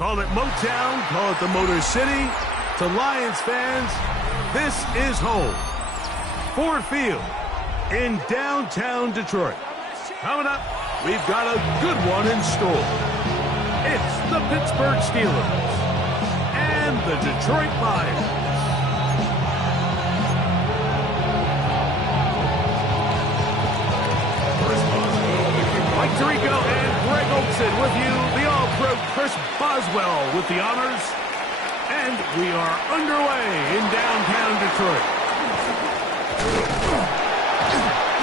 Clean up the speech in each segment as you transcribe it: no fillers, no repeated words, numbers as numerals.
Call it Motown, call it the Motor City. To Lions fans, this is home. Ford Field in downtown Detroit. Coming up, we've got a good one in store. It's the Pittsburgh Steelers and the Detroit Lions. Mike Tirico and Greg Olson with you. The All-Pro Chris Boswell with the honors. And we are underway in downtown Detroit.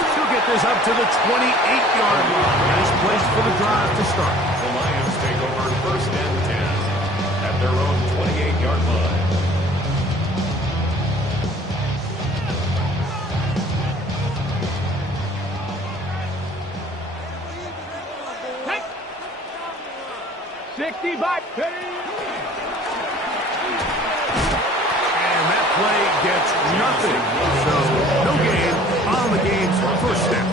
She'll get this up to the 28-yard line. Nice place for the drive to start. The Lions take over first and 10 at their own 28-yard line. Hey. 65. Play gets nothing, so no gain on the game's first step.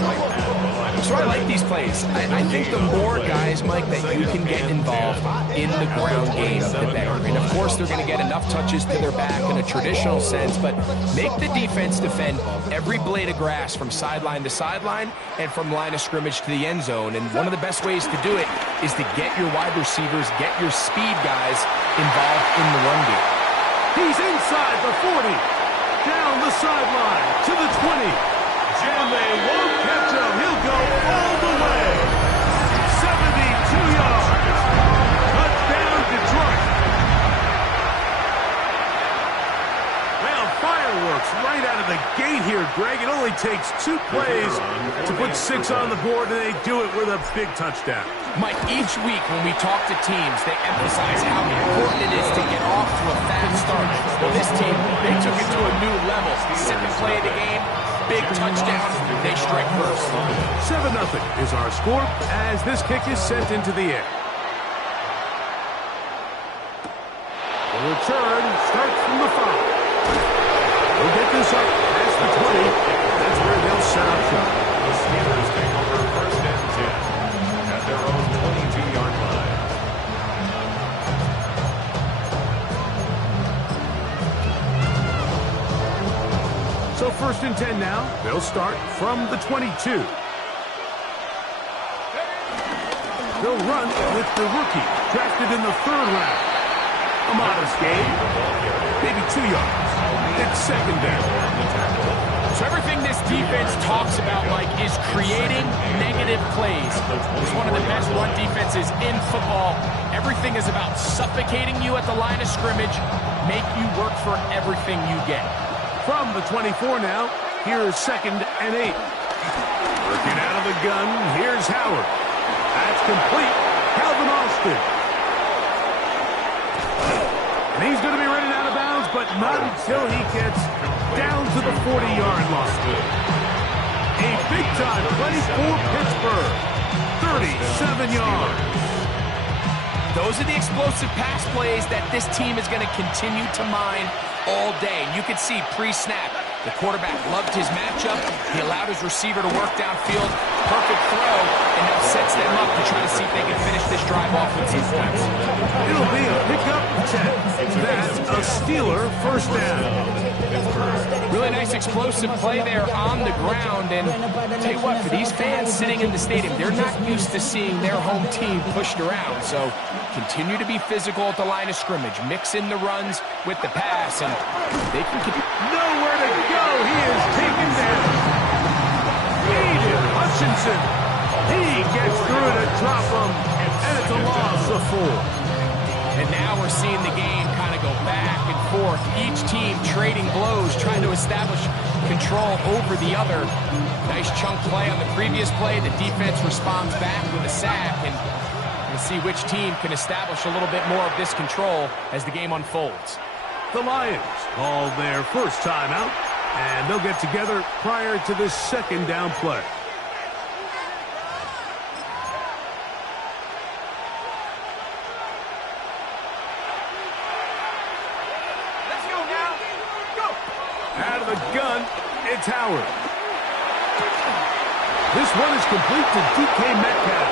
So I like these plays. I think the more guys, Mike, that you can get involved in the ground game, the better. And of course, they're going to get enough touches to their back in a traditional sense, but make the defense defend every blade of grass from sideline to sideline and from line of scrimmage to the end zone. And one of the best ways to do it is to get your wide receivers, get your speed guys involved in the run game. He's inside the 40, down the sideline to the 20, and they won't catch him. He'll go all the way, 72 yards, touchdown Detroit. Well, fireworks right out of the gate here, Greg. It only takes 2 plays to put 6 on the board, and they do it with a big touchdown. Mike, each week when we talk to teams, they emphasize how important it is to get off to a fast start. Well, this team, they took it to a new level. Second play of the game, big touchdown, they strike first. 7-0 is our score as this kick is sent into the air. The return starts from the 5. They'll get this up past the 20. That's where they'll set up shop. The Steelers take over first and 10 at their own 22-yard line. So first and 10 now. They'll start from the 22. They'll run with the rookie, drafted in the 3rd round. A modest gain, maybe 2 yards. It's second down. So everything this defense talks about, Mike, is creating negative plays. It's one of the best run defenses in football. Everything is about suffocating you at the line of scrimmage, make you work for everything you get. From the 24 now, here's second and 8. Working out of the gun, here's Howard. That's complete. Calvin Austin. And he's going to be running out of bounds, but not until he gets down to the 40-yard line. A big-time play for Pittsburgh. 37 yards. Those are the explosive pass plays that this team is going to continue to mine all day. And you can see pre-snap, the quarterback loved his matchup. He allowed his receiver to work downfield. Perfect throw, and now sets them up to try to see if they can finish this drive off with some points. It'll be a pickup 10. That's a Steeler first down. Really nice explosive play there on the ground. And tell you what, for these fans sitting in the stadium, they're not used to seeing their home team pushed around. So continue to be physical at the line of scrimmage. Mix in the runs with the pass, and they can keep nowhere to go. He is taken down. Aiden Hutchinson. He gets through to drop him, and it's a loss of 4. And now we're seeing the game kind of go back and forth. Each team trading blows, trying to establish control over the other. Nice chunk play on the previous play. The defense responds back with a sack, and we'll see which team can establish a little bit more of this control as the game unfolds. The Lions call their first timeout, and they'll get together prior to this second down play. Let's go now. Go. Out of the gun, it's Howard. This one is complete to DK Metcalf.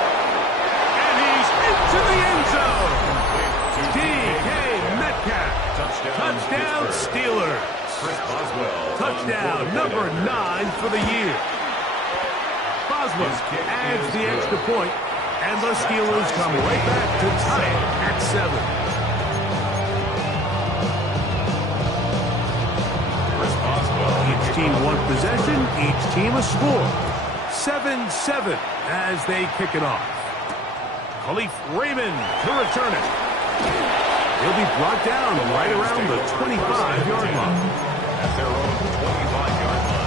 And he's into the end zone. Touchdown, Steelers. Chris Boswell. Touchdown, number 9 for the year. Boswell adds the extra point, and the Steelers come right back to tie it at 7. Chris Boswell. Each team one possession, each team a score. 7-7 as they kick it off. Khalif Raymond to return it. He'll be brought down right around the 25-yard line. At their own 25-yard line.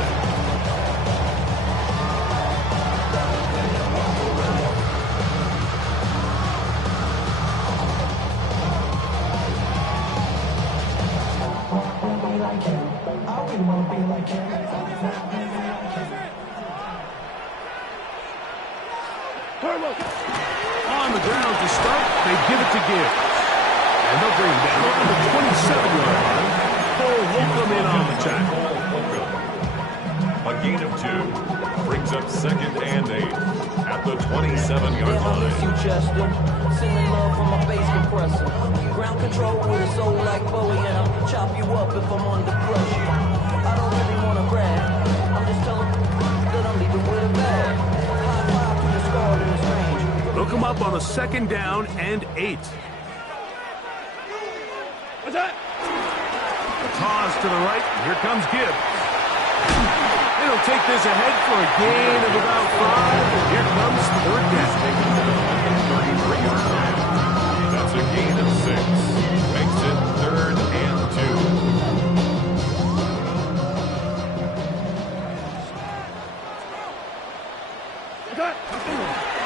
On the ground to start, they give it to Gibbs. And they'll bring him down on the 27-yard line. Cole Holcomb in on the tackle. A gain of 2 brings up 2nd and 8 at the 27-yard line. You Chester, sending love from my bass compressor. Ground control with a soul like Bowie, and I'll chop you up if I'm under pressure. I don't really want to brag. I'm just telling that I'm leaving with a bag. High five to the scarred in the strange. Look him up on a 2nd down and 8. What's that? A toss to the right. Here comes Gibbs. It'll take this ahead for a gain of about 5. And here comes 3rd down. 33-yard line. That's a gain of 6. Makes it 3rd and 2.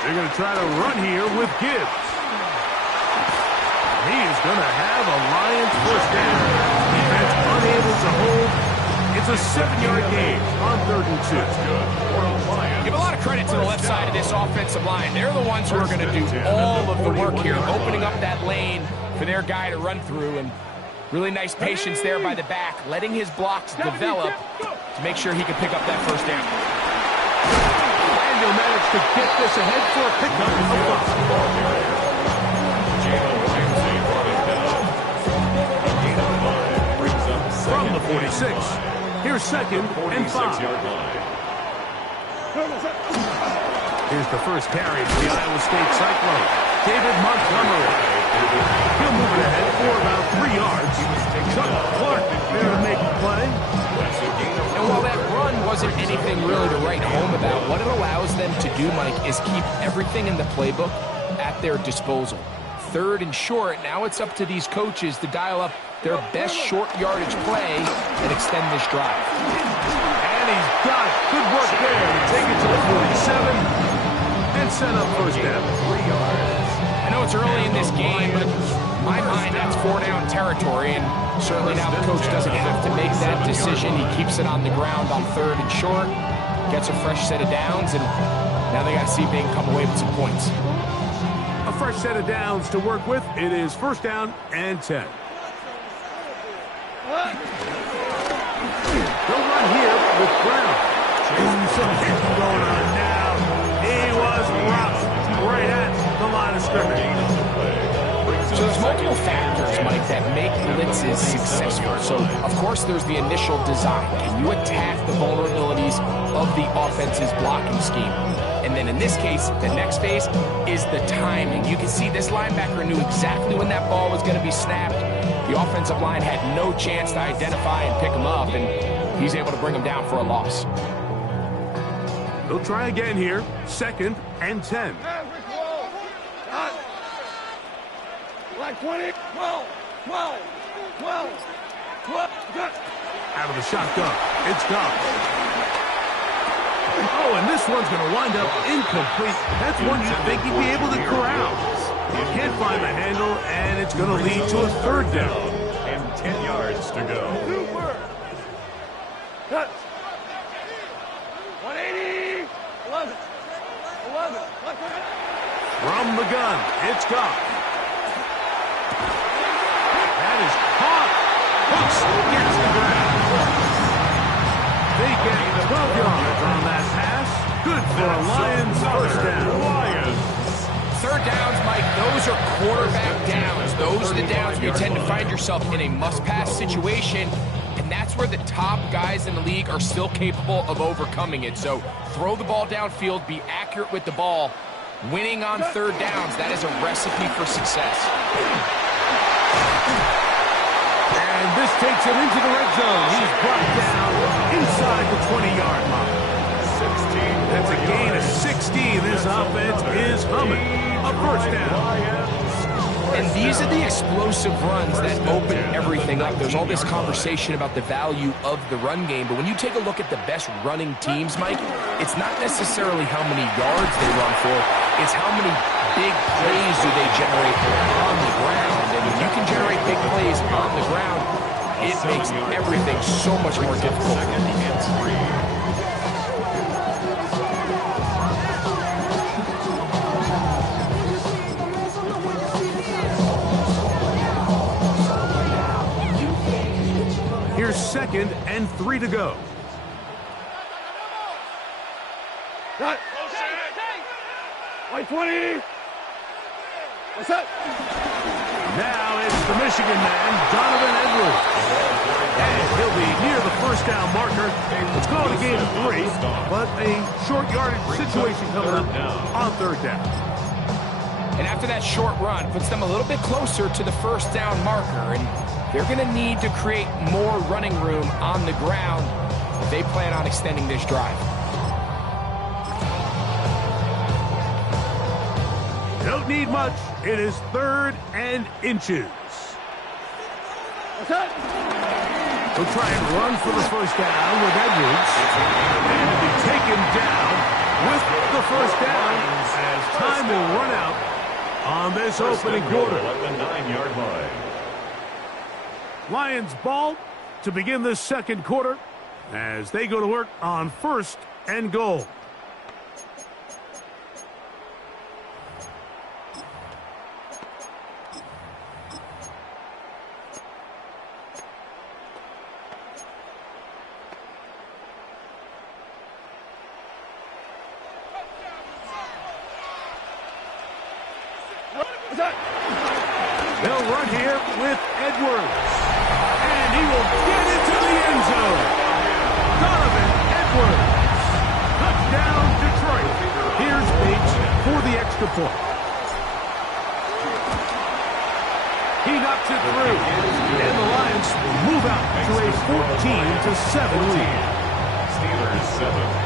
They're going to try to run here with Gibbs. He is going to have a Lions first down. Defense unable to hold. It's a 7-yard gain on 3rd and 2. That's good for the Lions. Give a lot of credit to the left side of this offensive line. They're the ones who are going to do all of the work here, opening up that lane for their guy to run through. And really nice patience there by the back, letting his blocks develop to make sure he can pick up that first down. And they'll manage to get this ahead for a pickup of 5. Jalen Ramsey brought it down. A gain of 5 brings up 2nd From the and 46. 5. Here's 2nd and 5. 46-yard line. Here's the first carry for the Iowa State Cyclone. David Montgomery. He'll move it ahead for about 3 yards. Chuck Clark there to make the play. That's a gain of And while that run wasn't anything really to write home about, what it allows them to do, Mike, is keep everything in the playbook at their disposal. 3rd and short, now it's up to these coaches to dial up their best short yardage play and extend this drive. And he's got it. Good work there to take it to the 47 and set up first down. 3 yards. I know it's early in this game, but in my mind, that's 4-down territory, and certainly now the coach doesn't have to make that decision. He keeps it on the ground on 3rd and short, gets a fresh set of downs, and now they got to see if they can come away with some points. A fresh set of downs to work with. It is first down and 10. They'll run here with Brown. Some hitting going on now. He was roughed right at the line of scrimmage. So there's multiple factors, Mike, that make blitzes successful. So, of course, there's the initial design. Can you attack the vulnerabilities of the offense's blocking scheme? And then in this case, the next phase is the timing. You can see this linebacker knew exactly when that ball was going to be snapped. The offensive line had no chance to identify and pick him up, and he's able to bring him down for a loss. They'll try again here. 2nd and 10. Like 20, 12, 12, 12, 12. Out of the shotgun. It's gone. Oh, and this one's going to wind up incomplete. That's one you'd think he'd be able to corral. He can't find the handle, and it's going to lead to a 3rd down. And 10 yards to go. Super. Cut. 180. 11. 11. From the gun, it's gone. That is caught. Hooks gets the ground. They get 12 yards on that pass. Good for a Lions first down. Lions. third downs, Mike, those are quarterback downs. Those are the downs where you tend to find yourself in a must-pass situation, and that's where the top guys in the league are still capable of overcoming it. So throw the ball downfield, be accurate with the ball. Winning on third downs, that is a recipe for success. And this takes him into the red zone. He's brought down inside the 20-yard line. That's a gain of 16. This offense is humming. A first down. And these are the explosive runs that open everything up. There's all this conversation about the value of the run game, but when you take a look at the best running teams, Mike, it's not necessarily how many yards they run for, it's how many big plays do they generate on the ground. And when you can generate big plays on the ground, it makes everything so much more difficult for the defense. Here's 2nd and 3 to go. Got it. White 20. What's up? Now it's the Michigan man, Donovan Edwards. And he'll be near the first down marker. It's called a gain of 3, but a short yardage situation coming up on third down. And after that short run, puts them a little bit closer to the first down marker, and they're going to need to create more running room on the ground if they plan on extending this drive. Don't need much. It is 3rd and inches. What's up? He'll try and run for the first down with Edwards. And he'll be taken down with the first down as time will run out on this opening quarter. At the 9-yard line. Lions ball to begin this second quarter as they go to work on 1st and goal. What's up? They'll run here with Edwards. And he will get into the end zone. Donovan Edwards. Touchdown, Detroit. Here's Bates for the extra point. He knocks it through. And the Lions move out to a 14-7 lead. Steelers 7.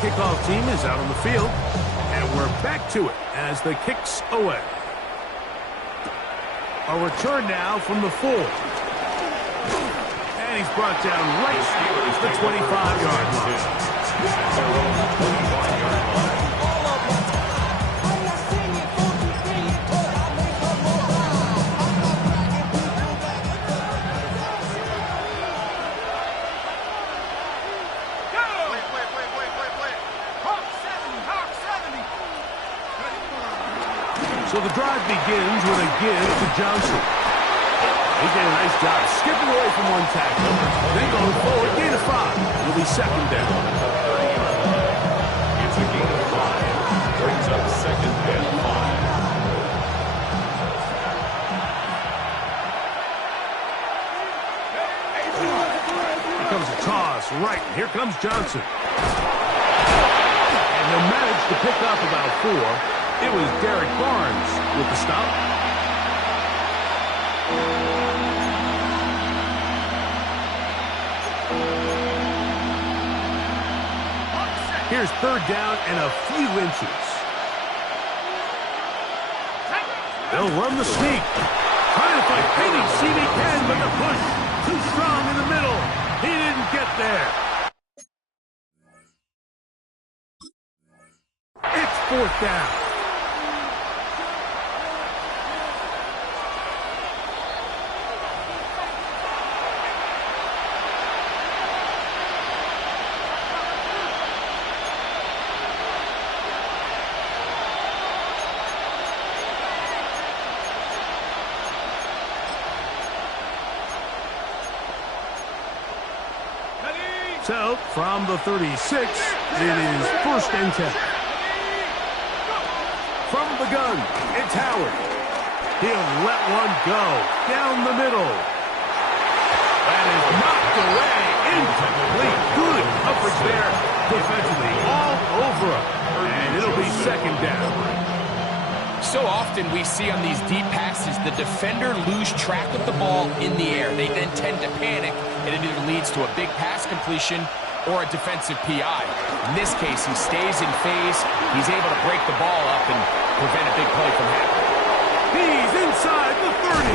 Kickoff team is out on the field, and we're back to it as the kicks away. A return now from the 4. And he's brought down right at the 25-yard line. So the drive begins with a give to Johnson. He did a nice job skipping away from one tackle. Then going forward, gain of 5. It'll be 2nd down. It's a gain of 5. Brings up 2nd and 5. Here comes a toss right. Here comes Johnson. And he'll manage to pick up about 4. It was Derek Barnes with the stop. Here's 3rd down and a few inches. They'll run the sneak. Trying to fight any seam he can, but the push too strong in the middle. He didn't get there. It's 4th down. So, from the 36, it is 1st and 10. From the gun, it's Howard. He'll let one go down the middle. That is knocked away. Incomplete. Good coverage there defensively. All over him. And it'll be 2nd down. So often we see on these deep passes, the defender lose track of the ball in the air. They then tend to panic, and it either leads to a big pass completion or a defensive PI. In this case, he stays in phase. He's able to break the ball up and prevent a big play from happening. He's inside the 30.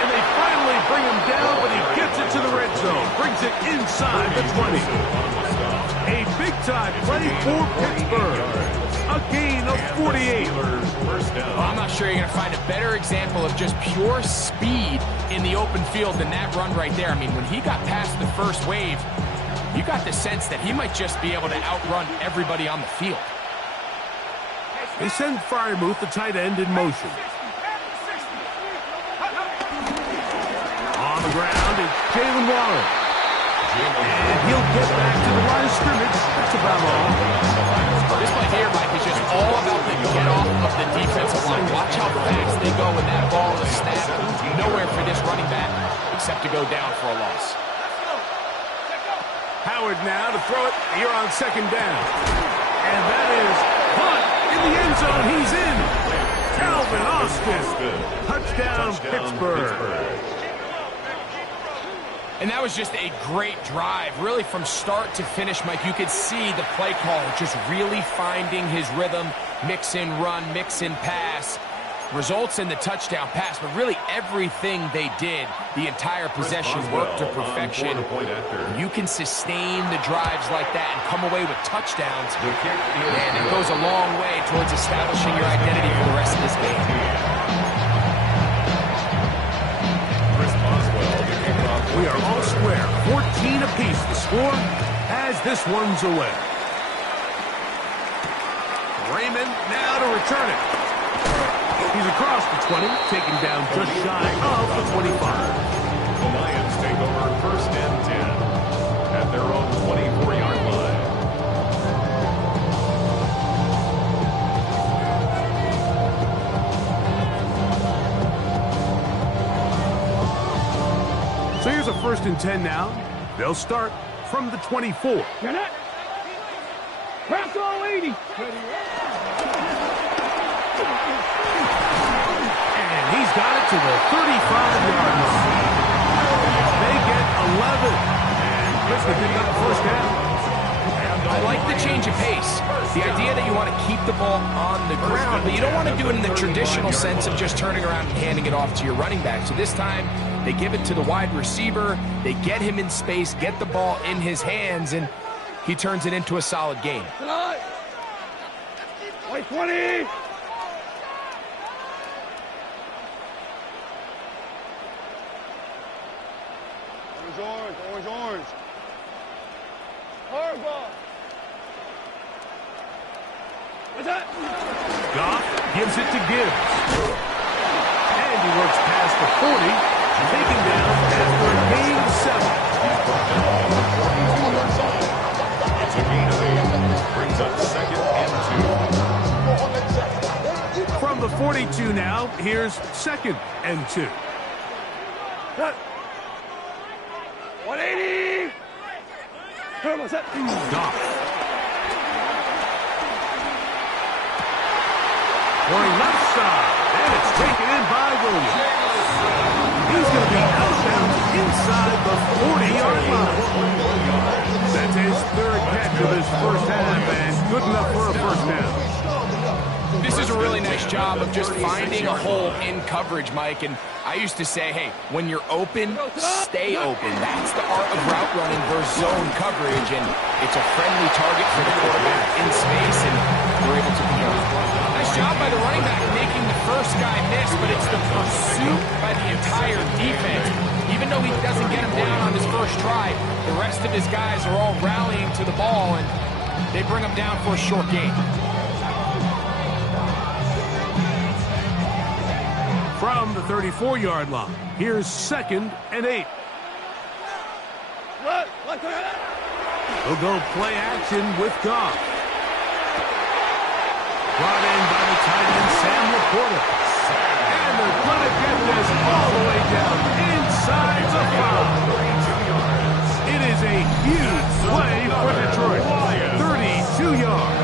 And they finally bring him down, but he gets it to the red zone. Brings it inside the 20. A big-time play for Pittsburgh. A gain of 48. Well, I'm not sure you're going to find a better example of just pure speed in the open field than that run right there. I mean, when he got past the first wave, you got the sense that he might just be able to outrun everybody on the field. They send Freiermuth, the tight end, in motion. On the ground is Jalen Warren. And he'll get back to the line of scrimmage. That's about all. This play here, Mike, is just all about the get-off of the defensive line. Watch how fast they go when that ball is snapped. Nowhere for this running back except to go down for a loss. Howard now to throw it here on 2nd down. And that is Hunt in the end zone. He's in. Calvin Austin. Touchdown, Pittsburgh. And that was just a great drive, really from start to finish, Mike. You could see the play caller just really finding his rhythm, mix in run, mix in pass, results in the touchdown pass, but really everything they did, the entire possession worked to perfection. You can sustain the drives like that and come away with touchdowns, and it goes a long way towards establishing your identity for the rest of this game. We are all square. 14 apiece. The score as this one's away. Raymond now to return it. He's across the 20, taken down just shy of the 25. The Lions take over 1st and 10 at their own 24-yard line. So here's a 1st and 10 now. They'll start from the 24. You're not. Press all 80. And he's got it to the 35-yard line. They get 11. And Pittsburgh pick up the 1st down. I like the change of pace. The idea that you want to keep the ball on the ground, but you don't want to do it in the traditional sense of just turning around and handing it off to your running back. So this time, they give it to the wide receiver. They get him in space, get the ball in his hands, and he turns it into a solid game. White 20. Orange. Hard ball. What's that? Goff gives it to Gibbs. And he works past the 40, taken down after a gain of 7. It's a gain of 8. Brings up 2nd and 2. From the 42 now, here's 2nd and 2. Cut. 180. What's that? Goff. Going left side, and it's taken in by Williams. He's going to be outbound inside the 40-yard line. That's his 3rd catch of his 1st half, and good enough for a 1st down. This is a really nice job of just finding a hole in coverage, Mike. And I used to say, hey, when you're open, stay open. That's the art of route running versus zone coverage. And it's a friendly target for the quarterback in space, and we're able to convert. Nice job by the running back making the first guy miss, but it's the pursuit by the entire defense. Even though he doesn't get him down on his first try, the rest of his guys are all rallying to the ball, and they bring him down for a short gain. From the 34-yard line, here's 2nd and 8. What? He'll go play action with Goff. Brought in by the tight end, Sam Laporta. And they're going to get this all the way down inside the 5. It is a huge play for Detroit. 32 yards.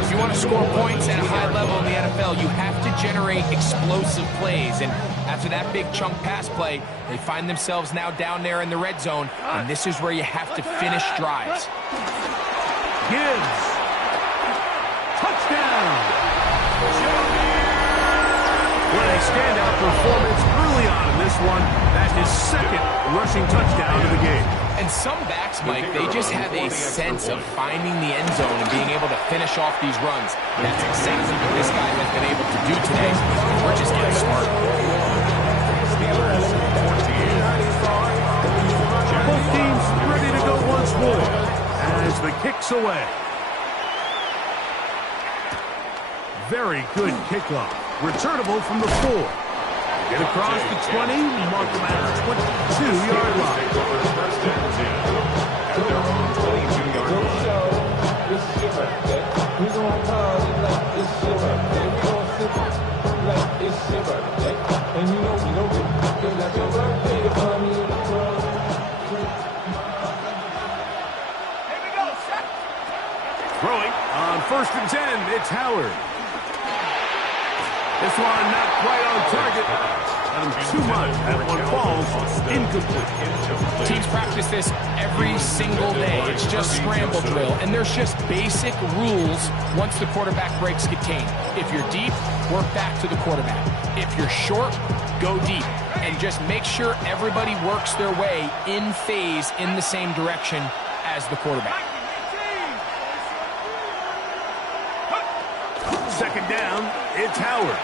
If you want to score points at a high level in the NFL, you have to generate explosive plays. And after that big chunk pass play, they find themselves now down there in the red zone. And this is where you have to finish drives. Gibbs. Touchdown. What a standout performance early on in this one. That's his second rushing touchdown of the game. And some backs, Mike, they just have a sense of finding the end zone and being able to finish off these runs. That's exactly what this guy has been able to do today. We're just getting started. Both teams ready to go once more as the kick's away. Very good kickoff. Returnable from the 4. Get across the 20, mark them at the 22-yard line. At their own 22-yard Throwing on 1st and 10, it's Howard. This one not quite on target. Too much. That one falls incomplete. Teams practice this every single day. It's just scramble drill, and there's just basic rules once the quarterback breaks contain. If you're deep, work back to the quarterback. If you're short, go deep. And just make sure everybody works their way in phase in the same direction as the quarterback. Second down, it's Howard.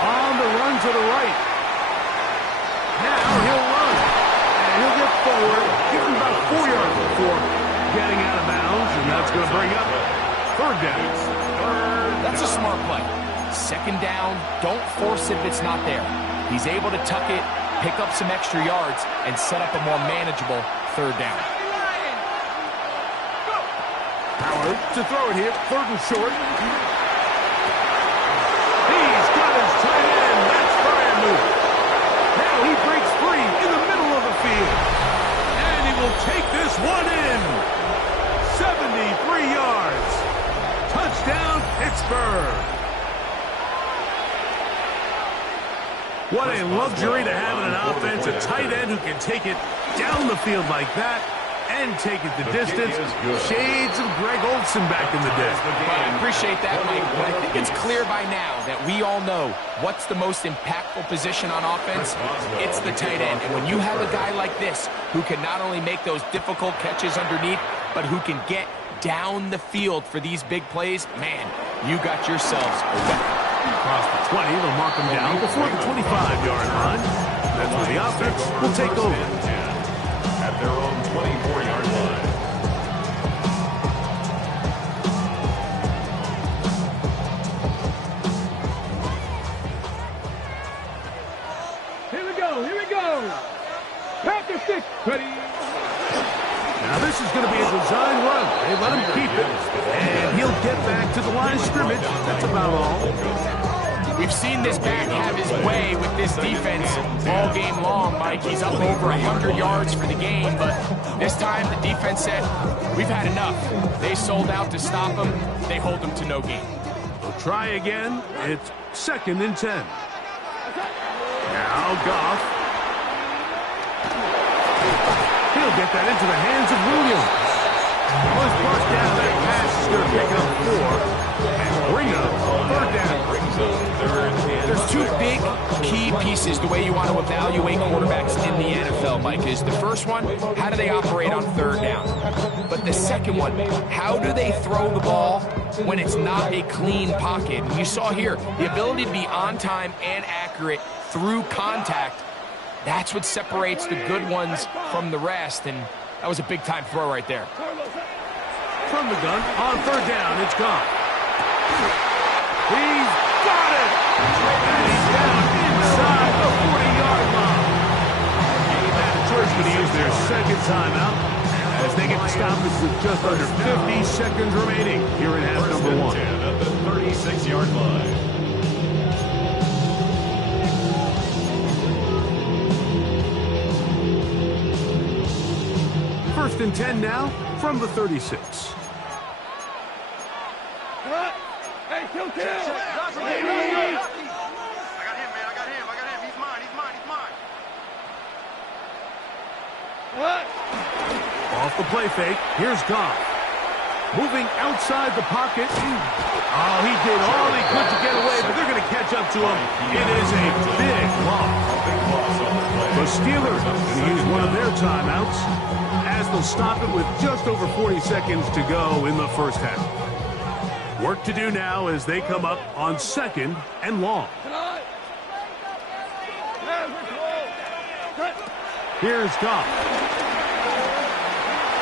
On the run to the right. Now he'll run. And he'll get forward. Give him about 4 yards before getting out of bounds. And that's going to bring up 3rd down. That's a smart play. 2nd down, don't force it if it's not there. He's able to tuck it, pick up some extra yards, and set up a more manageable 3rd down. Howard to throw it here. 3rd and short. He's got his tight end. That's Freiermuth. Now he breaks free in the middle of the field. And he will take this one in. 73 yards. Touchdown, Pittsburgh. What a luxury to have in an offense. A tight end who can take it down the field like that and take it the distance. Shades of Greg Olsen back in the day. I appreciate that, Mike, but I think it's clear by now that we all know what's the most impactful position on offense. It's the tight end. And when you have a guy like this who can not only make those difficult catches underneath, but who can get down the field for these big plays, man, you got yourselves a weapon. Across the 20, they'll mark him down before the 25-yard line. That's where the offense will take over. At their own 24-yard line. Here we go, here we go. Panther 6, ready. Now this is going to be a design run. They let him keep it, and he'll get back to the line of scrimmage. That's about all. We've seen this back have his way with this defense all game long, Mike. He's up over 100 yards for the game, but this time the defense said, we've had enough. They sold out to stop him. They hold him to no gain. They'll try again. It's 2nd and 10. Now Goff. He'll get that into the hands of Williams. Once brought down, that pass is going to pick up 4 and bring up 3rd down. There's 2 big key pieces the way you want to evaluate quarterbacks in the NFL, Mike, is the first one, how do they operate on 3rd down? But the second one, how do they throw the ball when it's not a clean pocket? And you saw here, the ability to be on time and accurate through contact. That's what separates the good ones from the rest, and that was a big-time throw right there. From the gun, on 3rd down, it's gone. He's got it! And he's down inside the 40-yard line. And Detroit's going to use their second timeout as they get the stoppage with just under 50 seconds remaining here in half number 1. 10 at the 36-yard line. First and 10 now from the 36. Hey, kill! I got him, man. I got him. He's mine. What? Off the play fake, here's Goff. Moving outside the pocket. Oh, he did all he could to get away, but they're going to catch up to him. It is a big loss. The Steelers going to use one of their timeouts as they'll stop it with just over 40 seconds to go in the first half. Work to do now as they come up on 2nd and long. Here's Goff.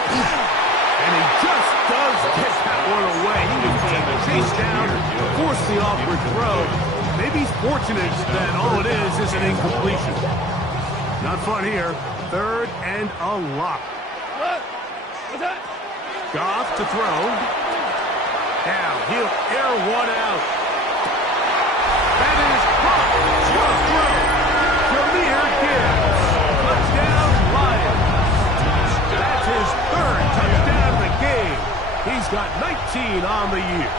And he just does get that one away. He was being chased down, forced the awkward throw. Maybe he's fortunate that all it is an incompletion. Not fun here. 3rd and a lot. Goff to throw. Now he'll air one out. That is caught. Just throw. Jahmyr Gibbs. Touchdown, Lions. That's his 3rd touchdown of the game. He's got 19 on the year.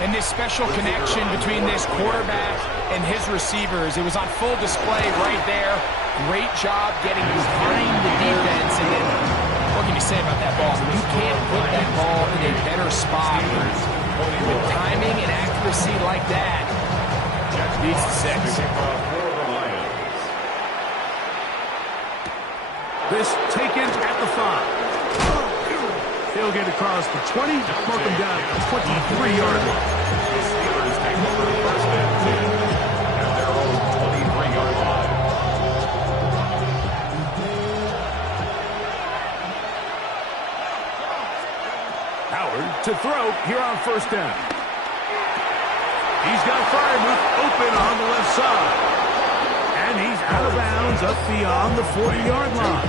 And this special connection between this quarterback and his receivers, it was on full display right there. Great job getting behind the defense. And then, what can you say about that ball? You can't put that ball in a better spot. With timing and accuracy like that, leads to 6. This taken at the 5. He'll get across the 20, mark him down at the 23-yard line. The Steelers take over 1st and 10 at their own 23-yard line. Howard to throw here on 1st down. He's got Freiermuth open on the left side. And he's out of bounds up beyond the 40-yard line.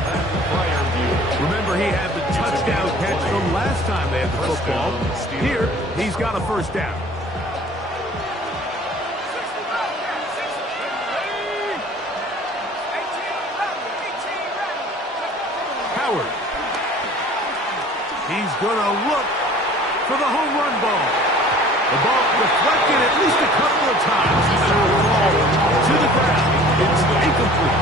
Remember, he had the touchdown catch from last time they had the football. Here, he's got a 1st down. Howard. He's going to look for the home run ball. The ball deflected at least a couple of times. He's going to fall to the ground. It's incomplete.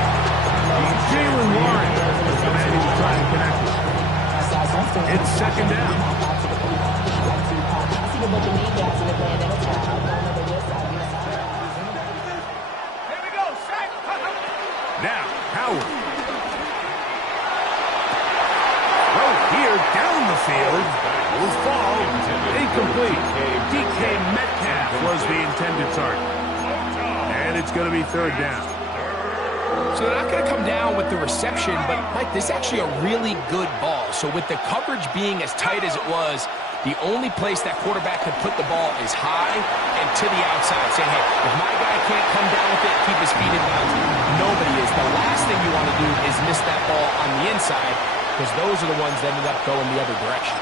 Jaylen Warren is the man he was trying to connect with. It's 2nd down. Now, Howard. Throw here down the field. Will fall. Incomplete. DK Metcalf was the intended target. And it's going to be 3rd down. So they're not going to come down with the reception, but, Mike, this is actually a really good ball. So with the coverage being as tight as it was, the only place that quarterback could put the ball is high and to the outside, saying, hey, if my guy can't come down with it, keep his feet in bounds, nobody is. The last thing you want to do is miss that ball on the inside, because those are the ones that ended up going the other direction.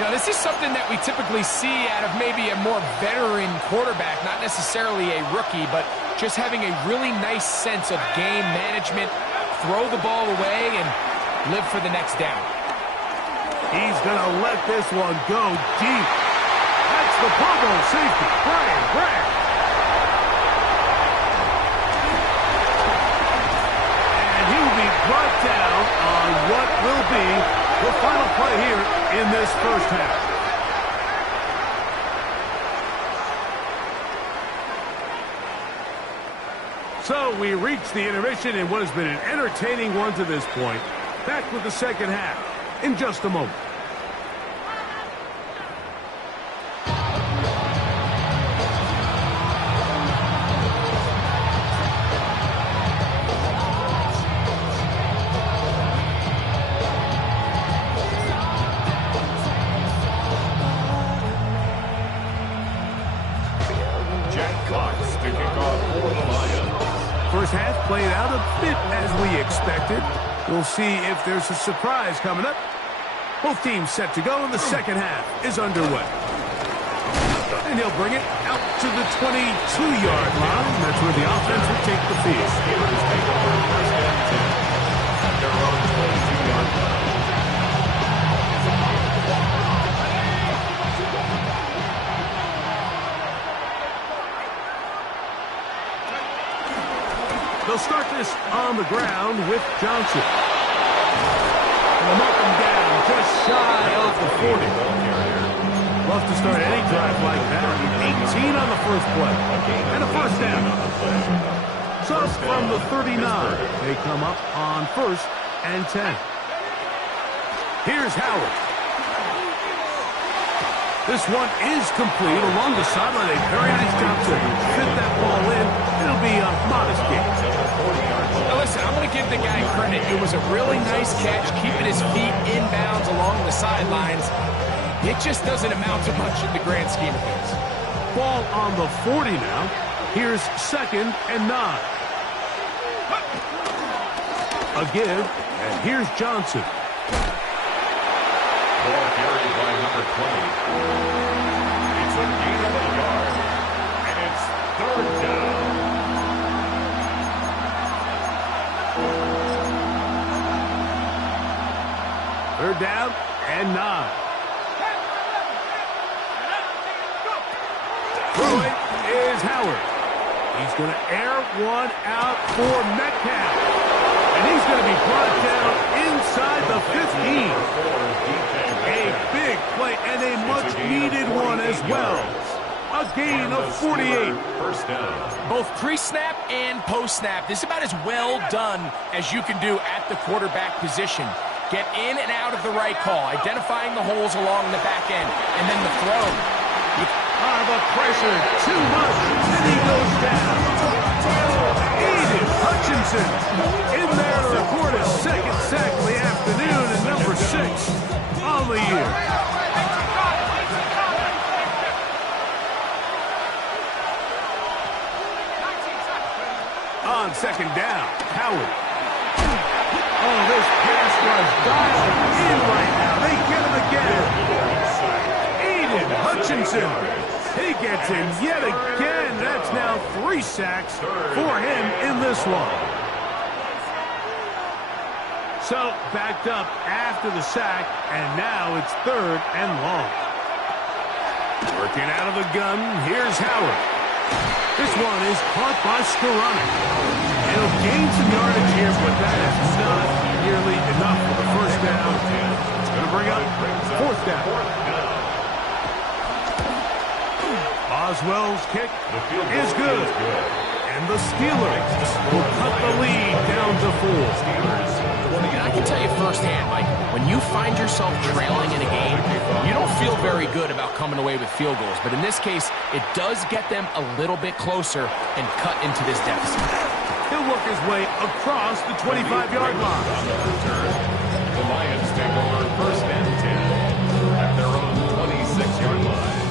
You know, this is something that we typically see out of maybe a more veteran quarterback, not necessarily a rookie, but just having a really nice sense of game management, throw the ball away, and live for the next down. He's going to let this one go deep. That's the Pro Bowl safety, Brian Branch. And he will be brought down on what will be the final play here in this first half. So we reach the intermission in what has been an entertaining one to this point. Back with the second half in just a moment. played out a bit as we expected. We'll see if there's a surprise coming up. Both teams set to go, and the second half is underway. And he'll bring it out to the 22-yard line. That's where the offense will take the field. Steelers take over first and 10 at their own 22-yard line. They'll start this on the ground with Johnson. They'll mark him down just shy of the 40. Love to start any drive like that. 18 on the first play. And a first down. So from the 39, they come up on first and 10. Here's Howard. This one is complete along the sideline. A very nice job to fit that ball in. It'll be a modest gain. Now listen, I'm going to give the guy credit. It was a really nice catch, keeping his feet inbounds along the sidelines. It just doesn't amount to much in the grand scheme of things. Ball on the 40 now. Here's second and 9. A give, and here's Johnson. Ball carried by number 20. It's a gain of a yard, and it's third down. Third down and 9. Throwing is Howard. He's going to air one out for Metcalf. And he's going to be brought down inside the 15. A big play and a much-needed one as well. A gain of 48. First down. Both pre-snap and post-snap, this is about as well done as you can do at the quarterback position. Get in and out of the right call, identifying the holes along the back end, and then the throw. The pressure, too much, and he goes down. Aiden Hutchinson in there to record his second sack of the afternoon and number 6 on the year. On second down, Howard. Oh, this pass was dialed in right now. They get him again. Aiden Hutchinson. He gets him yet again. That's now 3 sacks for him in this one. So backed up after the sack, and now it's third and long. Working out of the gun, here's Howard. This one is caught by Skoranek. He'll gain some yardage here, but that is not nearly enough for the first down. It's going to bring up fourth down. Oswell's kick is good. And the Steelers will cut the lead down to 4. And I can tell you firsthand, Mike, when you find yourself trailing in a game, you don't feel very good about coming away with field goals. But in this case, it does get them a little bit closer and cut into this deficit. He'll work his way across the 25-yard line. The Lions take over first and 10 at their own 26-yard line.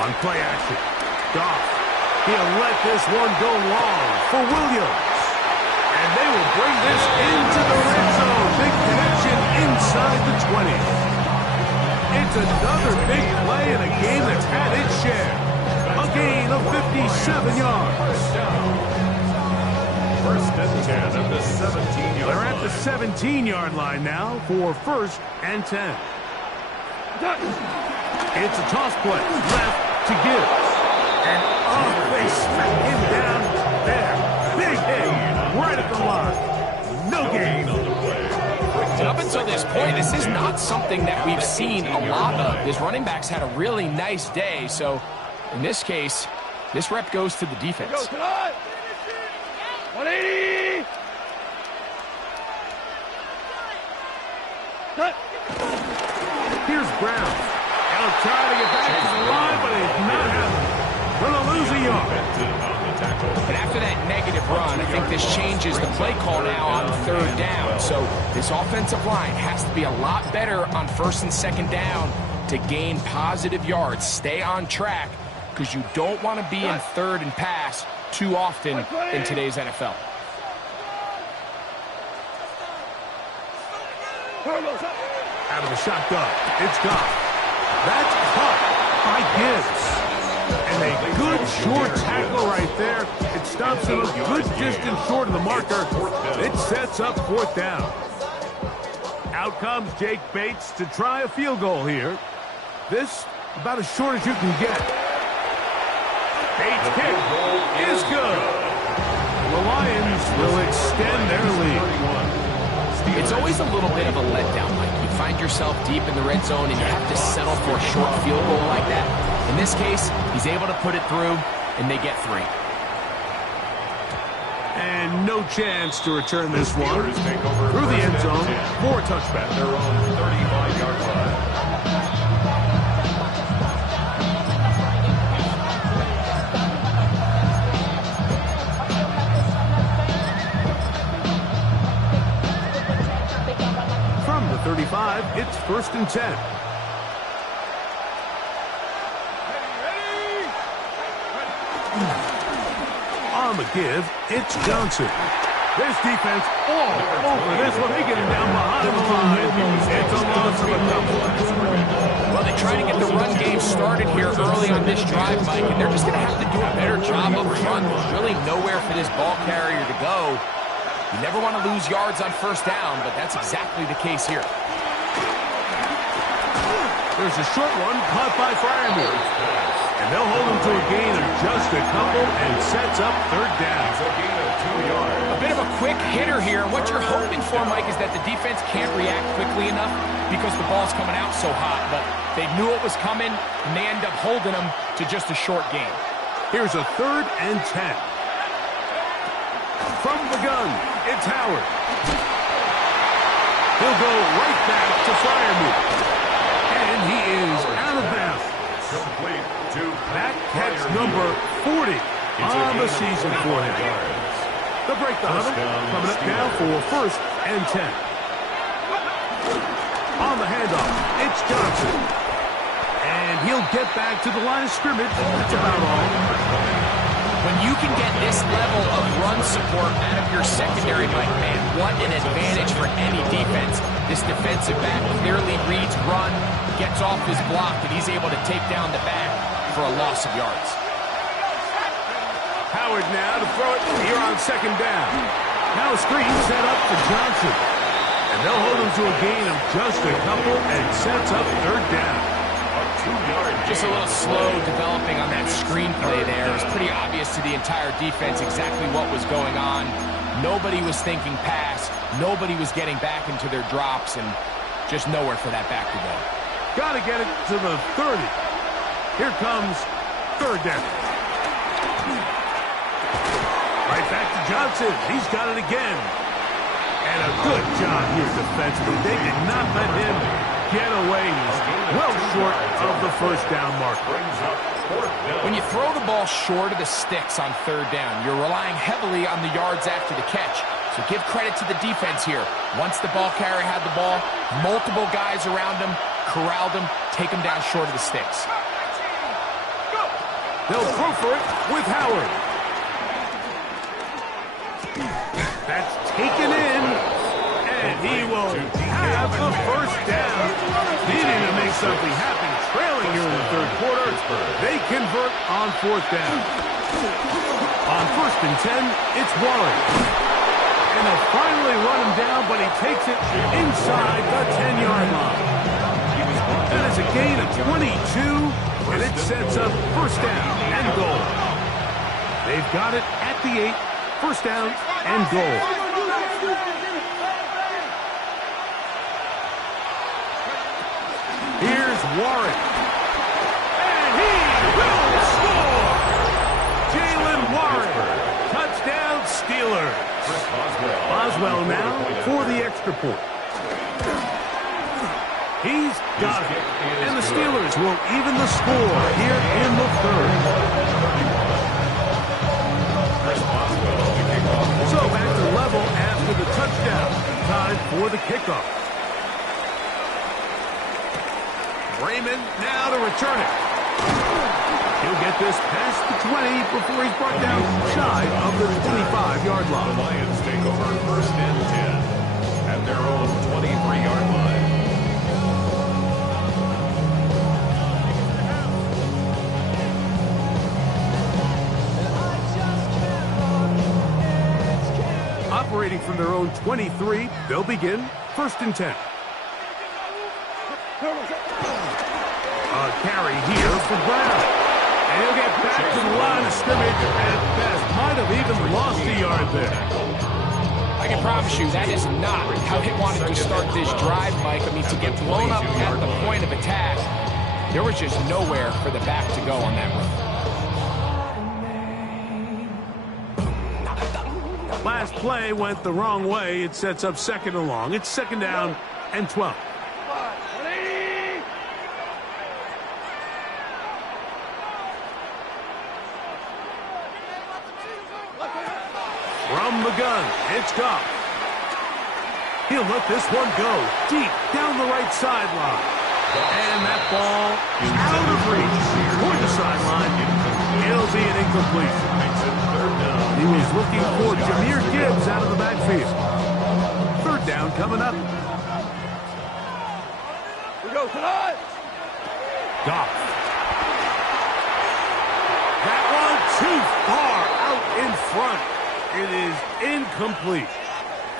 On play action, Goff. He'll let this one go long for Williams. And they will bring this into the red zone. Big connection inside the 20. It's another big play in a game that's had its share. A gain of 57 yards. First and 10 at the 17-yard line. They're at the 17-yard line now for first and 10. It's a toss play, left to give. And they smack him down there. Big hit, right at the line. No gain on the play. And up until this point, this is not something that we've seen a lot of. His running backs had a really nice day, so in this case, this rep goes to the defense. 180! Cut! Here's Brown. He'll try to get back to the line, but it's not happening. Going to lose a yard. tackle. And after that negative run, I think this changes the play call now on third down. So this offensive line has to be a lot better on first and second down to gain positive yards. Stay on track because you don't want to be in third and pass too often in today's NFL. Out of the shotgun. It's gone. That's caught by Gibbs. And a good short tackle right there. It stops him a good distance short of the marker. It sets up fourth down. Out comes Jake Bates to try a field goal here. This about as short as you can get. Bates' kick is good. The Lions will extend their lead. It's always a little bit of a letdown, Mike. You find yourself deep in the red zone and you have to settle for a short field goal like that. In this case, he's able to put it through, and they get 3. And no chance to return this one through the end zone for a touchback. Their own 35-yard line. From the 35, it's 1st and 10. On the give, it's Johnson. This defense all over this one. They get him down behind the line. It's a loss of a couple. Well, they try to get the run game started here early on this drive, Mike, and they're just going to have to do a better job up front. There's really nowhere for this ball carrier to go. You never want to lose yards on first down, but that's exactly the case here. There's a short one caught by Freiermuth. And they'll hold him to a gain of just a couple and sets up third down. It's a gain of 2 yards. A bit of a quick hitter here. What you're hoping for, Mike, is that the defense can't react quickly enough because the ball's coming out so hot. But they knew it was coming, and they end up holding them to just a short gain. Here's a 3rd and 10. From the gun, it's Howard. He'll go right back to Freiermuth. And he is out of bounds. Complete to That catch number 40 on the season for him. They'll break the huddle, coming up now for 1st and 10. On the handoff, it's Johnson. And he'll get back to the line of scrimmage. That's about all. When you can get this level of run support out of your secondary, Mike, man, what an advantage for any defense. This defensive back clearly reads run, gets off his block, and he's able to take down the back for a loss of yards. Howard now to throw it here on 2nd down. Now a screen set up for Johnson. And they'll hold him to a gain of just a couple and sets up 3rd down. Just a little slow developing on that screenplay there. It was pretty obvious to the entire defense exactly what was going on. Nobody was thinking pass. Nobody was getting back into their drops, and just nowhere for that back to go. Got to get it to the 30. Here comes 3rd down. Right back to Johnson. He's got it again. And a good job here defensively. They did not let him get away. He's well short of the 1st down marker. When you throw the ball short of the sticks on 3rd down, you're relying heavily on the yards after the catch. So give credit to the defense here. Once the ball carrier had the ball, multiple guys around him, corralled him, take him down short of the sticks. They'll go for it with Howard. That's taken in, and he will have the 1st down. Needing to make something happen, trailing here in the 3rd quarter. They convert on 4th down. On 1st and 10, it's Warren. And they'll finally run him down, but he takes it inside the 10-yard line. That is a gain of 22, and it sets up 1st down and goal. They've got it at the 8, 1st down and goal. Here's Warren. And he will score! Jalen Warren. Touchdown Steelers. Boswell now for the extra point. He's got it. And the Steelers will even the score here in the 3rd. level after the touchdown. Time for the kickoff. Raymond now to return it. He'll get this past the 20 before he's brought down shy of the 25-yard The line. Lions take over first and 10 at their own 23-yard line. Operating from their own 23, they'll begin first and 10. A carry here for Brown. And he'll get back to the line of scrimmage at best. Might have even lost a yard there. I can promise you that is not how they wanted to start this drive, Mike. I mean, to get blown up at the point of attack, there was just nowhere for the back to go on that run. Last play went the wrong way. It sets up second and long. It's second down and 12. From the gun, it's Goff. He'll let this one go deep down the right sideline. And that ball out of reach toward the sideline. It'll be an incompletion. He was looking for Jahmyr Gibbs out of the backfield. Third down coming up. We go tonight. Goff. That one too far out in front. It is incomplete.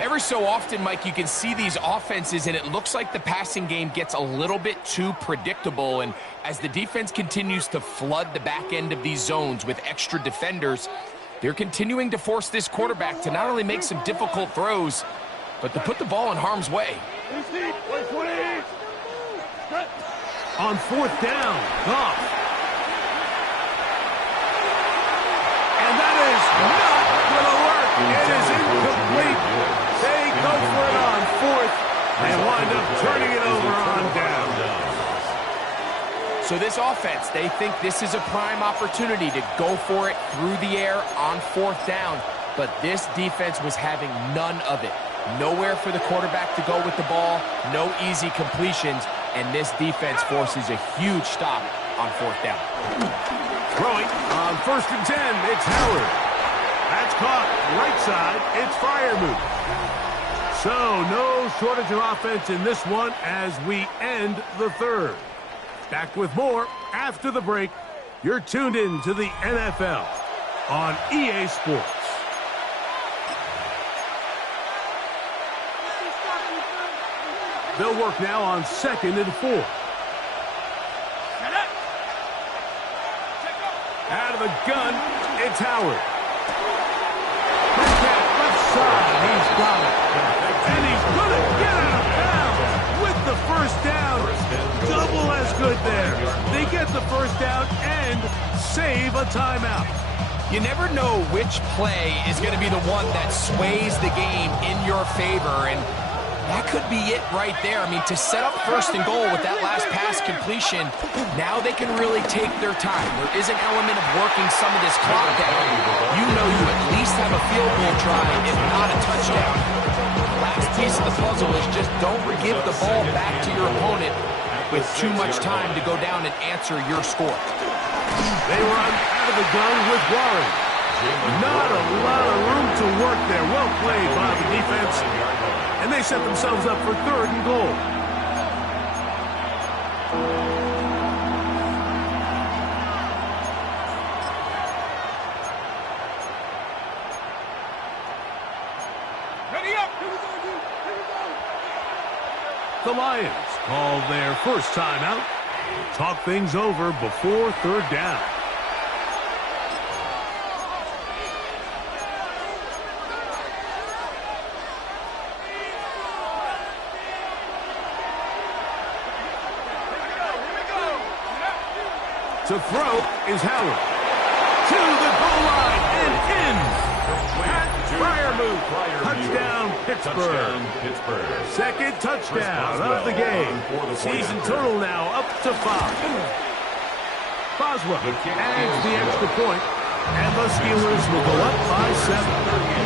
Every so often, Mike, you can see these offenses, and it looks like the passing game gets a little bit too predictable. And as the defense continues to flood the back end of these zones with extra defenders, they're continuing to force this quarterback to not only make some difficult throws, but to put the ball in harm's way. On fourth down, Goff. And that is not going to work. It is incomplete. They go for it on fourth and wind up turning it over on down. So this offense, they think this is a prime opportunity to go for it through the air on fourth down. But this defense was having none of it. Nowhere for the quarterback to go with the ball, no easy completions, and this defense forces a huge stop on fourth down. Throwing on first and 10, it's Howard. That's caught right side, it's Freiermuth. So no shortage of offense in this one as we end the third. Back with more after the break. You're tuned in to the NFL on EA Sports. They'll work now on second and 4. Out of the gun, it's Howard. Left side, he's got it. And he's going to get out of bounds with the first down. Double as good there. They get the first down and save a timeout. You never know which play is going to be the one that sways the game in your favor, and that could be it right there. I mean, to set up first and goal with that last pass completion, now they can really take their time. There is an element of working some of this clock down. You know you at least have a field goal try, if not a touchdown. The last piece of the puzzle is just don't give the ball back to your opponent with too much time to go down and answer your score. They run out of the gun with Warren. Not a lot of room to work there. Well played by the defense. And they set themselves up for third and goal. Ready up. Here we go, dude. Here we go. The Lions call their first timeout. Talk things over before third down. To throw is Howard. To the goal line and in. Pat Freiermuth. Touchdown, Pittsburgh. Second touchdown of the game. Season total now up to 5. Boswell adds the extra point, and the Steelers will go up by 7.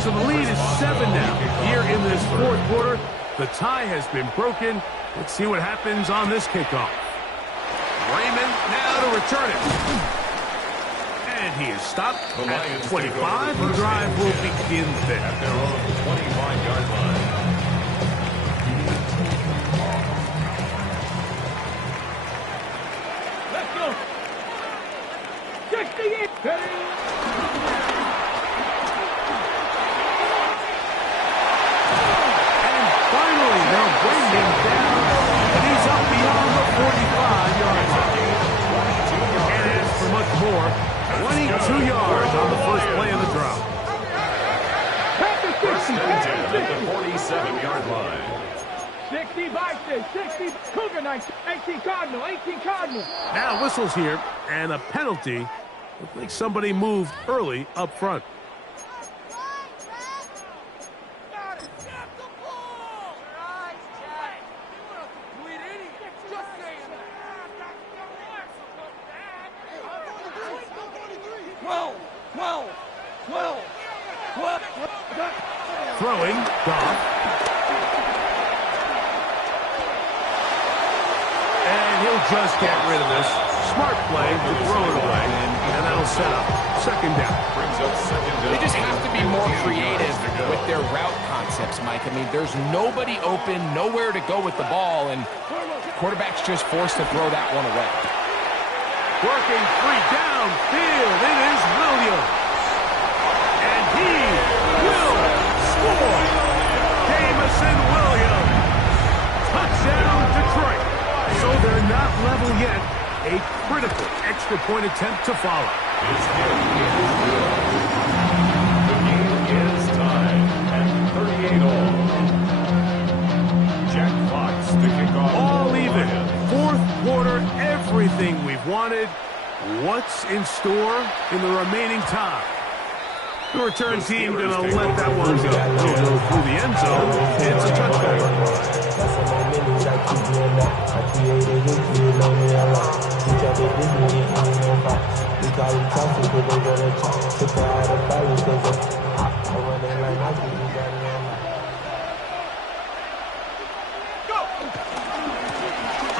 So the lead is 7 now. Here in this fourth quarter, the tie has been broken. Let's see what happens on this kickoff. Raymond now to return it. And he is stopped at 25. The drive will begin there. At their own 25-yard line. Let's go. 68. Ready? And finally, they'll bring him down. And he's up beyond the 45-yard line. Can't ask for much more. 22 yards on the first play of the drop. First and 10 at the 47-yard line. 60 Vikings, 60 Cougar 19, 18 Cardinal, 18 Cardinal. Now whistles here, and a penalty. Looks like somebody moved early up front. Throwing, Goff. And he'll just get rid of this. Smart play to throw it away. And that'll set up second down. Brings up second down. They just have to be more creative with their route concepts, Mike. I mean, there's nobody open, nowhere to go with the ball, and quarterback's just forced to throw that one away. Working free downfield. It is Williams. And he will score. Jamison Williams. Touchdown, Detroit. So they're not level yet. A critical extra point attempt to follow. His kick is good. The game is tied at 38 all. Jack Fox to kick off. All even. Fourth quarter, everything we've wanted. What's in store in the remaining time? The return team going to let that one go. He'll go through the end zone. It's a touchdown.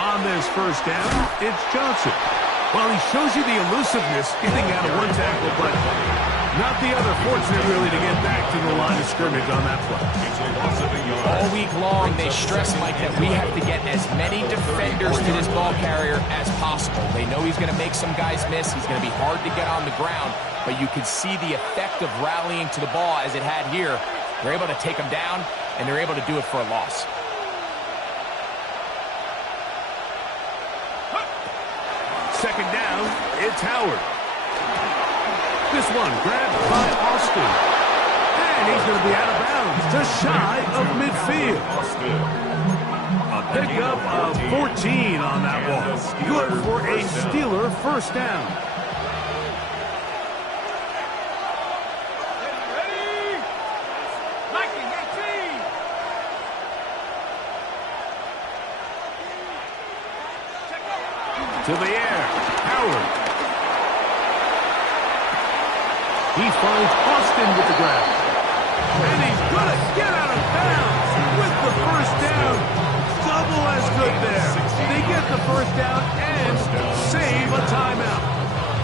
On this first down, it's Johnson. Well, he shows you the elusiveness getting out of one tackle, but not the other. Fortunate, really, to get back to the line of scrimmage on that play. All week long, they stress, Mike, that we have to get as many defenders to this ball carrier as possible. They know he's going to make some guys miss. He's going to be hard to get on the ground, but you can see the effect of rallying to the ball as it had here. They're able to take him down, and they're able to do it for a loss. Second down, it's Howard. This one grabbed by Austin. And he's going to be out of bounds, just shy of midfield. A pickup of 14 on that ball. Good for a Steeler first down. Ready? Mikey, 18. To the air, Howard. He finds Austin with the grab. And he's going to get out of bounds with the first down. Double as good there. They get the first down and save a timeout.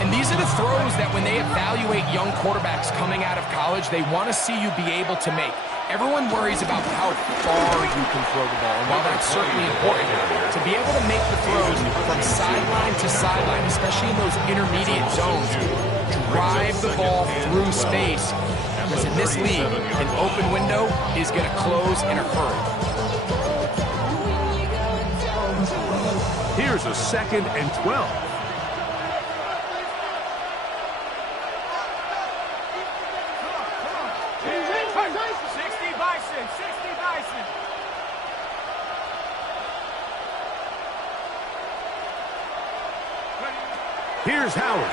And these are the throws that when they evaluate young quarterbacks coming out of college, they want to see you be able to make. Everyone worries about how far you can throw the ball, and while that's certainly important, to be able to make the throws from sideline to sideline, especially in those intermediate zones, drive the ball through space, because in this league, an open window is going to close in a hurry. Here's a 2nd and 12. Here's Howard.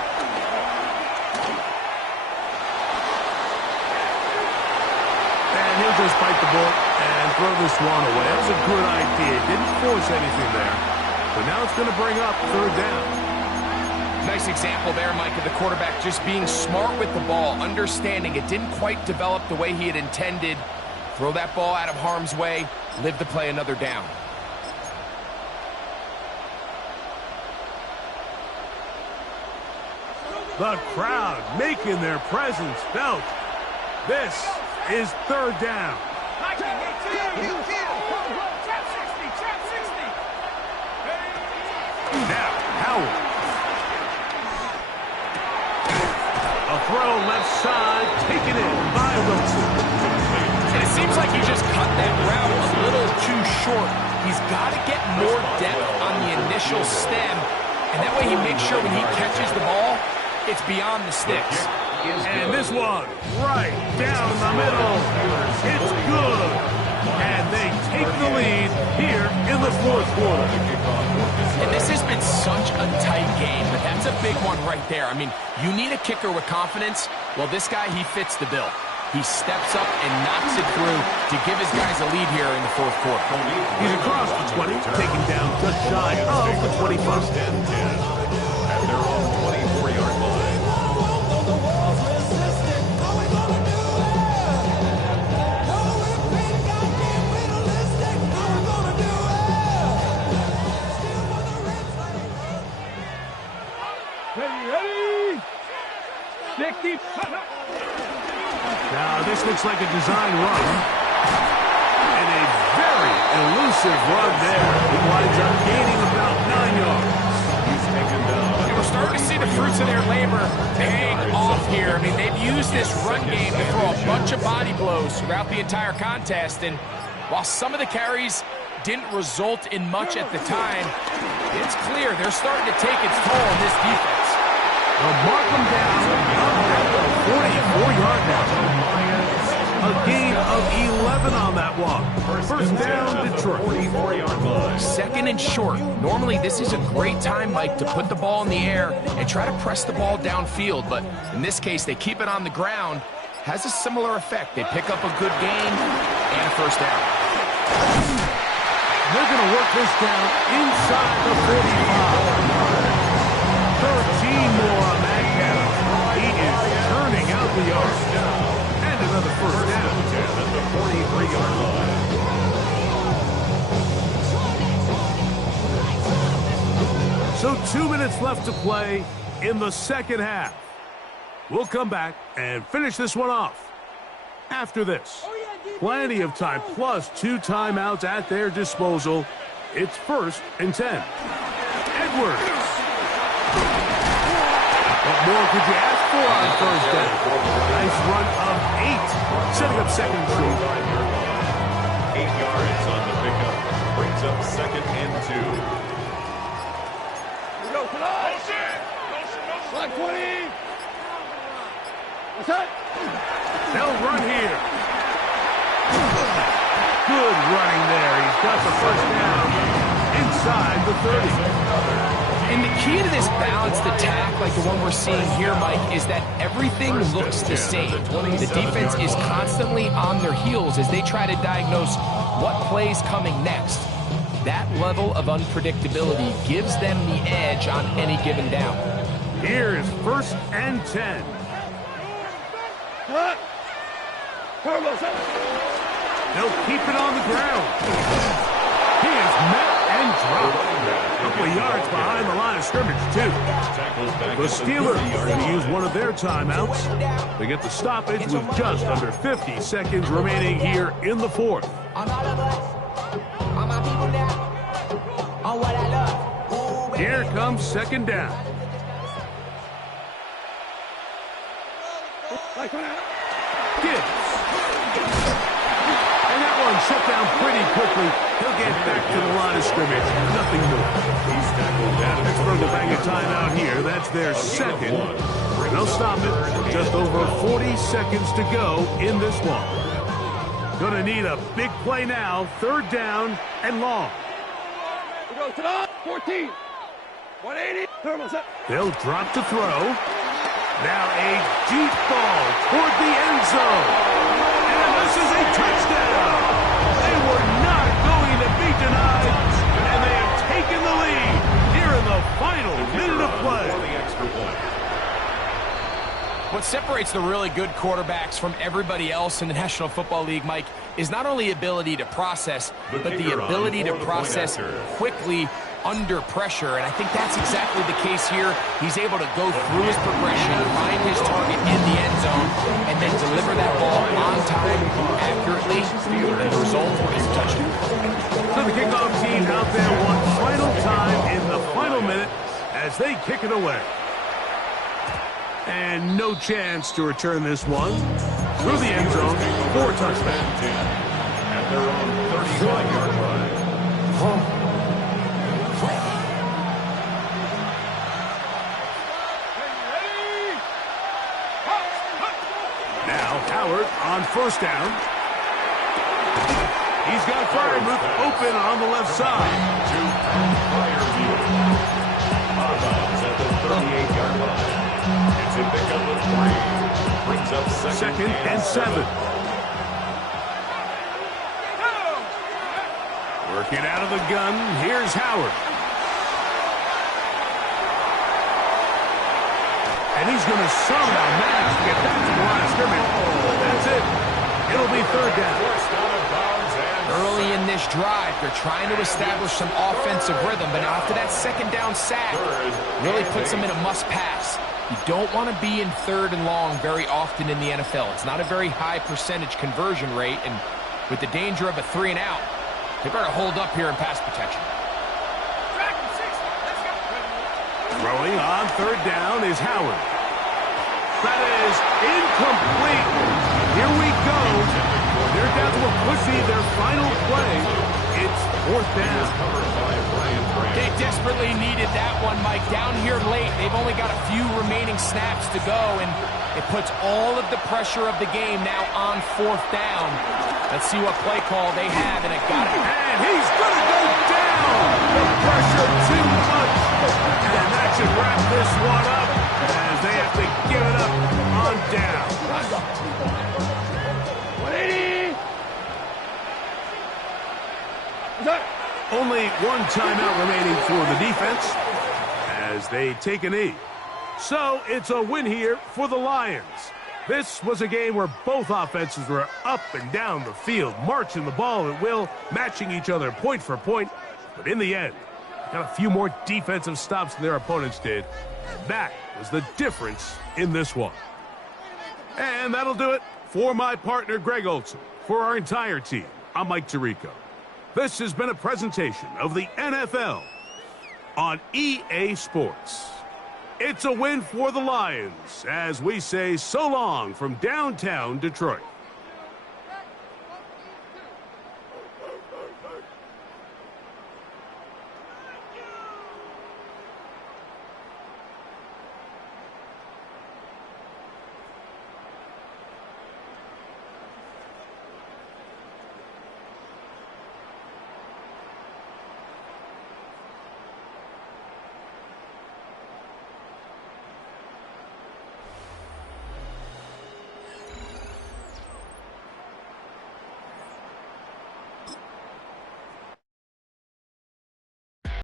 And he'll just bite the bullet and throw this one away. That was a good idea. Didn't force anything there. But now it's going to bring up third down. Nice example there, Mike, of the quarterback just being smart with the ball, understanding it didn't quite develop the way he had intended. Throw that ball out of harm's way, live to play another down. The crowd making their presence felt. This is third down. Now, Howard. A throw left side, taken in by Wilson. And it seems like he just cut that route a little too short. He's got to get more depth on the initial stem, and that way he makes sure when he catches the ball, it's beyond the sticks. And this one, right down the middle. It's good. And they take the lead here in the fourth quarter. And this has been such a tight game, but that's a big one right there. I mean, you need a kicker with confidence. Well, this guy, he fits the bill. He steps up and knocks it through to give his guys a lead here in the fourth quarter. He's across the 20, taking down just shy of the 21st. At their own 24-yard line. Ready? 60. Now, this looks like a design run. And a very elusive run there. He winds up gaining about 9 yards. And we're starting to see the fruits of their labor paying off here. I mean, they've used this run game to throw a bunch of body blows throughout the entire contest. And while some of the carries didn't result in much at the time, it's clear they're starting to take its toll on this defense. They'll mark them down at the 44-yard line. A gain of 11 on that one. First down, Detroit. 44-yard line. Second and short. Normally, this is a great time, Mike, to put the ball in the air and try to press the ball downfield. But in this case, they keep it on the ground. Has a similar effect. They pick up a good gain and a first down. They're going to work this down inside the 45. 13 more on that count. He is turning out the yards. And another first down. At the 43-yard line. So 2 minutes left to play in the second half. We'll come back and finish this one off after this. Plenty of time, plus 2 timeouts at their disposal. It's 1st and 10. Edwards. What more could you ask for on first down? Nice run of 8, setting up second and 2. 8 yards on the pickup. Brings up second and 2. Go, Block 20. What's up? They'll run here. Good running there. He's got the first down inside the 30. And the key to this balanced attack, like the one we're seeing here, Mike, is that everything looks the same. The defense is constantly on their heels as they try to diagnose what play's coming next. That level of unpredictability gives them the edge on any given down. Here is 1st and 10. They'll keep it on the ground. He is met and dropped. A couple of yards behind the line of scrimmage, too. The Steelers are going to use one of their timeouts. They get the stoppage with just under 50 seconds remaining here in the fourth. Here comes second down. Gibbs. And that one shut down pretty quickly. He'll get back to the line of scrimmage. Nothing more. He's tackled down. Pittsburgh will bang a timeout here. That's their second. They'll stop it. Just over 40 seconds to go in this one. Gonna need a big play now. Third down and long. We go to the 14. 180. They'll drop to throw. Now a deep ball toward the end zone. And this is a touchdown. They were not going to be denied. And they have taken the lead here in the final minute of play. What separates the really good quarterbacks from everybody else in the National Football League, Mike, is not only ability to process, but the ability to process quickly under pressure, and I think that's exactly the case here. He's able to go through his progression, find his target in the end zone, and then deliver that ball on time, accurately, and the result is a touchdown. So the kickoff team out there one final time in the final minute as they kick it away. And no chance to return this one through the end zone for a touchdown. At their own 35-yard line. Now Howard on first down. He's got Freiermuth open on the left side. To Freiermuth. Out of bounds at the 38-yard line. It's a pickup of 3. Brings up second and 7. Working out of the gun, here's Howard. And he's going to somehow manage to get back to the line of scrimmage. That's it. It'll be third down. Early in this drive, they're trying to establish some offensive rhythm, but after that second down sack, really puts them in a must-pass. You don't want to be in third and long very often in the NFL. It's not a very high percentage conversion rate, and with the danger of a 3-and-out, they better hold up here in pass protection. Throwing on third down is Howard. That is incomplete. Here we go. They're down to a pussy, their final play. It's fourth down. They desperately needed that one, Mike. Down here late, they've only got a few remaining snaps to go, and it puts all of the pressure of the game now on fourth down. Let's see what play call they have, and it got it. And he's going to go down. The pressure too much. And that should wrap this one up as they have to give it up on down. Only one timeout remaining for the defense as they take a knee. So it's a win here for the Lions. This was a game where both offenses were up and down the field, marching the ball at will, matching each other point for point. But in the end, got a few more defensive stops than their opponents did. That was the difference in this one. And that'll do it for my partner, Greg Olson. For our entire team, I'm Mike Tirico. This has been a presentation of the NFL on EA Sports. It's a win for the Lions as we say so long from downtown Detroit.